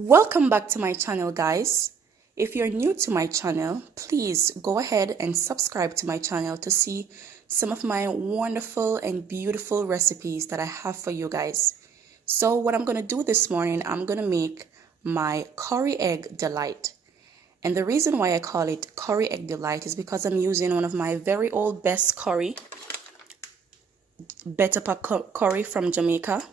Welcome back to my channel, guys. If you're new to my channel, please go ahead and subscribe to my channel to see some of my wonderful and beautiful recipes that I have for you guys. So what I'm going to do this morning, I'm going to make my curry egg delight. And the reason why I call it curry egg delight is because I'm using one of my very old best curry, better curry from Jamaica.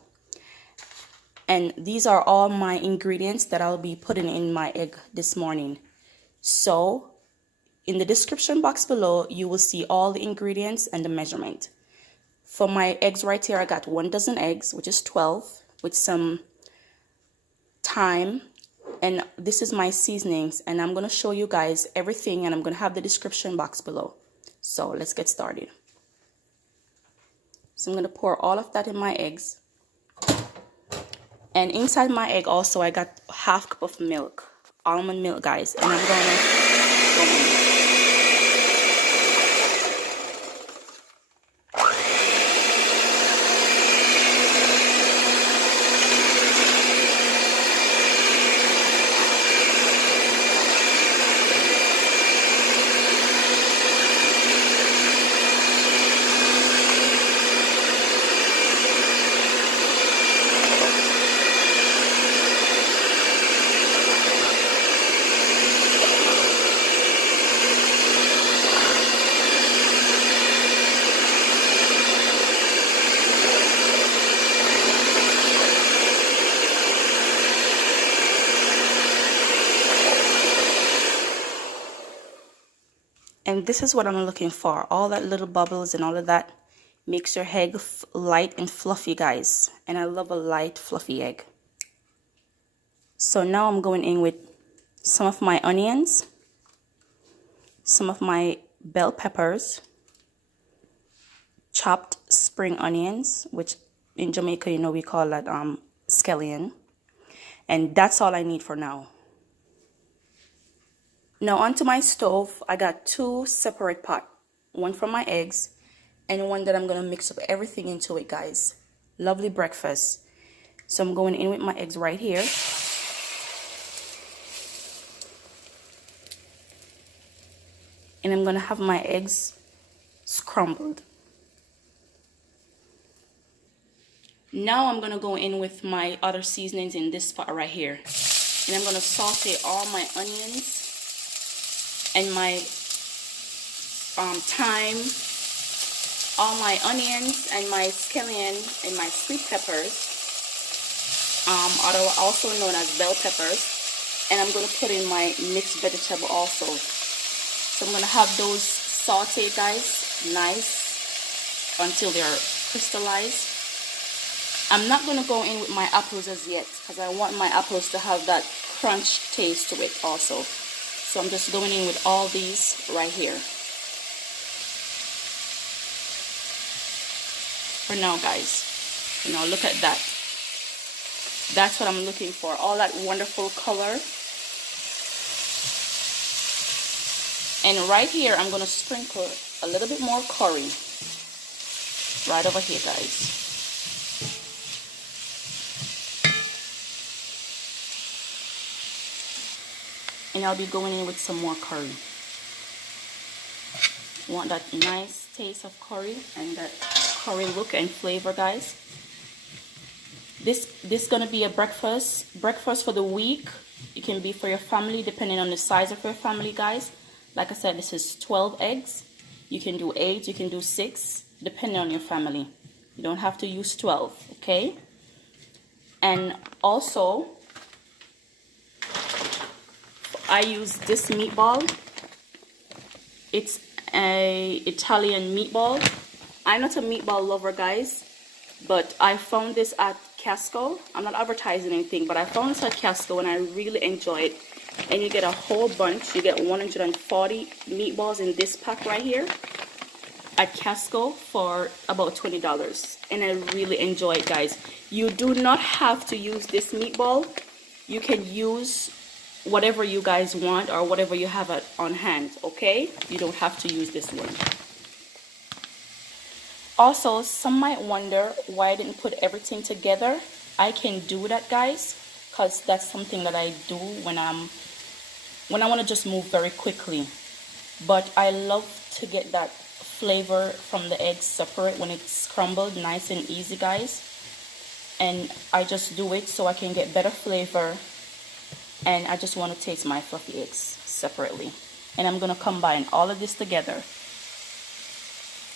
And these are all my ingredients that I'll be putting in my egg this morning. So in the description box below, you will see all the ingredients and the measurement. For my eggs right here, I got 1 dozen eggs, which is 12, with some thyme. And this is my seasonings. And I'm going to show you guys everything, and I'm going to have the description box below. So let's get started. So I'm going to pour all of that in my eggs. And inside my egg also, I got half cup of milk, almond milk, guys. And I'm going to And this is what I'm looking for. All that little bubbles and all of that makes your egg light and fluffy, guys. And I love a light, fluffy egg. So now I'm going in with some of my onions, some of my bell peppers, chopped spring onions, which in Jamaica, you know, we call that scallion. And that's all I need for now. Now onto my stove, I got 2 separate pots. One for my eggs and one that I'm going to mix up everything into it, guys. Lovely breakfast. So I'm going in with my eggs right here. And I'm going to have my eggs scrambled. Now I'm going to go in with my other seasonings in this pot right here. And I'm going to saute all my onions and my thyme, all my onions and my scallion and my sweet peppers, also known as bell peppers, and I'm going to put in my mixed vegetable also. So I'm going to have those sauteed, guys, nice until they're crystallized. I'm not going to go in with my apples as yet because I want my apples to have that crunch taste to it also. So I'm just going in with all these right here. For now, guys. You know, look at that. That's what I'm looking for. All that wonderful color. And right here, I'm going to sprinkle a little bit more curry. Right over here, guys. And I'll be going in with some more curry. Want that nice taste of curry and that curry look and flavor, guys. This gonna be a breakfast for the week. It can be for your family depending on the size of your family, guys. Like I said, this is 12 eggs. You can do 8, you can do 6, depending on your family. You don't have to use 12, okay? And also, I use this meatball. It's a Italian meatball. I'm not a meatball lover, guys, but I found this at Costco. I'm not advertising anything, but I found this at Costco and I really enjoy it. And you get a whole bunch. You get 140 meatballs in this pack right here at Costco for about $20. And I really enjoy it, guys. You do not have to use this meatball. You can use whatever you guys want or whatever you have on hand, okay? You don't have to use this one. Also, some might wonder why I didn't put everything together. I can do that, guys, because that's something that I do when I want to just move very quickly. But I love to get that flavor from the eggs separate when it's crumbled, nice and easy, guys. And I just do it so I can get better flavor, and I just want to taste my fluffy eggs separately. And I'm gonna combine all of this together,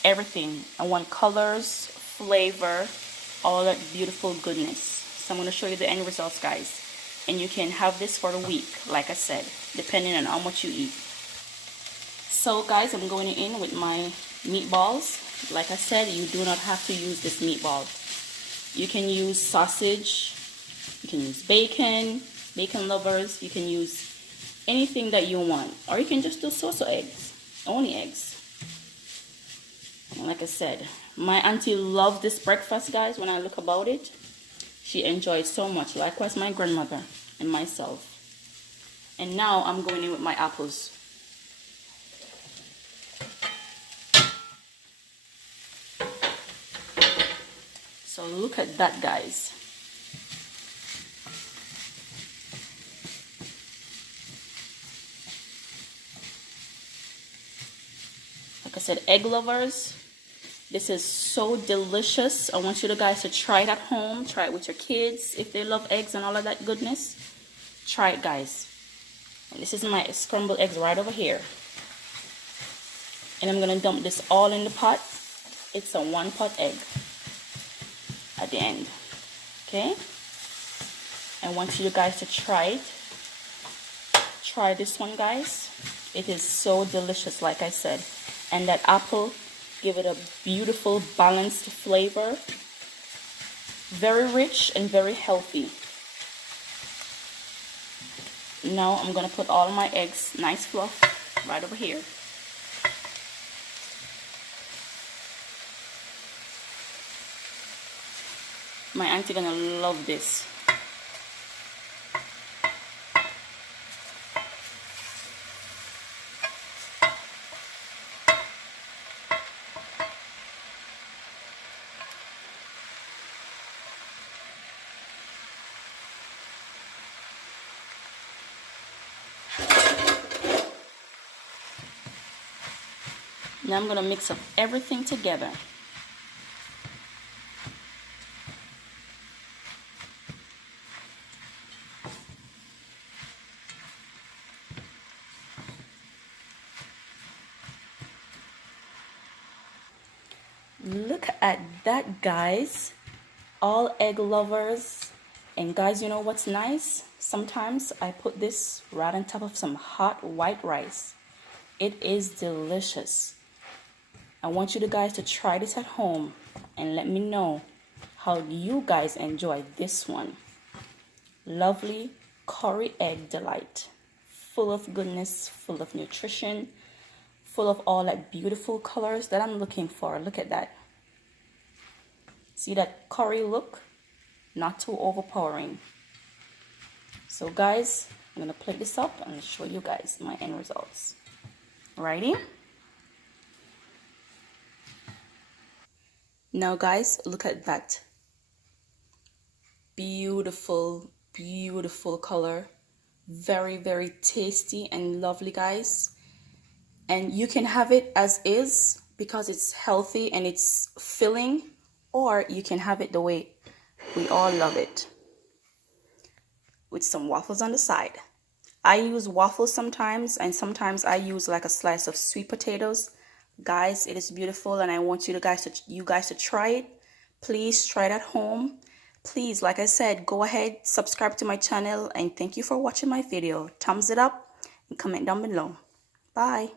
everything. I want colors, flavor, all that beautiful goodness. So I'm gonna show you the end results, guys. And you can have this for a week, like I said, depending on how much you eat. So guys, I'm going in with my meatballs. Like I said, you do not have to use this meatball. You can use sausage, you can use bacon lovers, you can use anything that you want. Or you can just do so-so eggs, only eggs. And like I said, my auntie loved this breakfast, guys. When I look about it, she enjoyed so much. Likewise my grandmother and myself. And now I'm going in with my apples. So look at that, guys. Like I said, egg lovers, this is so delicious. I want you guys to try it at home. Try it with your kids if they love eggs and all of that goodness. Try it, guys. And this is my scrambled eggs right over here. And I'm going to dump this all in the pot. It's a 1-pot egg at the end. Okay? I want you guys to try it. Try this one, guys. It is so delicious, like I said. And that apple, give it a beautiful balanced flavor. Very rich and very healthy. Now I'm going to put all my eggs, nice fluff, right over here. My auntie gonna love this. Now I'm gonna mix up everything together. Look at that, guys. All egg lovers. And guys, you know what's nice? Sometimes I put this right on top of some hot white rice. It is delicious. I want you guys to try this at home and let me know how you guys enjoy this one. Lovely curry egg delight. Full of goodness, full of nutrition, full of all that beautiful colors that I'm looking for. Look at that. See that curry look? Not too overpowering. So guys, I'm gonna plate this up and show you guys my end results. Alrighty? Now guys, look at that. Beautiful, beautiful color. Very, very tasty and lovely, guys. And you can have it as is because it's healthy and it's filling, or you can have it the way we all love it, with some waffles on the side. I use waffles sometimes, and sometimes I use like a slice of sweet potatoes. Guys, it is beautiful, and I want you guys to try it. Please try it at home. Please, like I said, go ahead, subscribe to my channel, and thank you for watching my video. Thumbs it up and comment down below. Bye.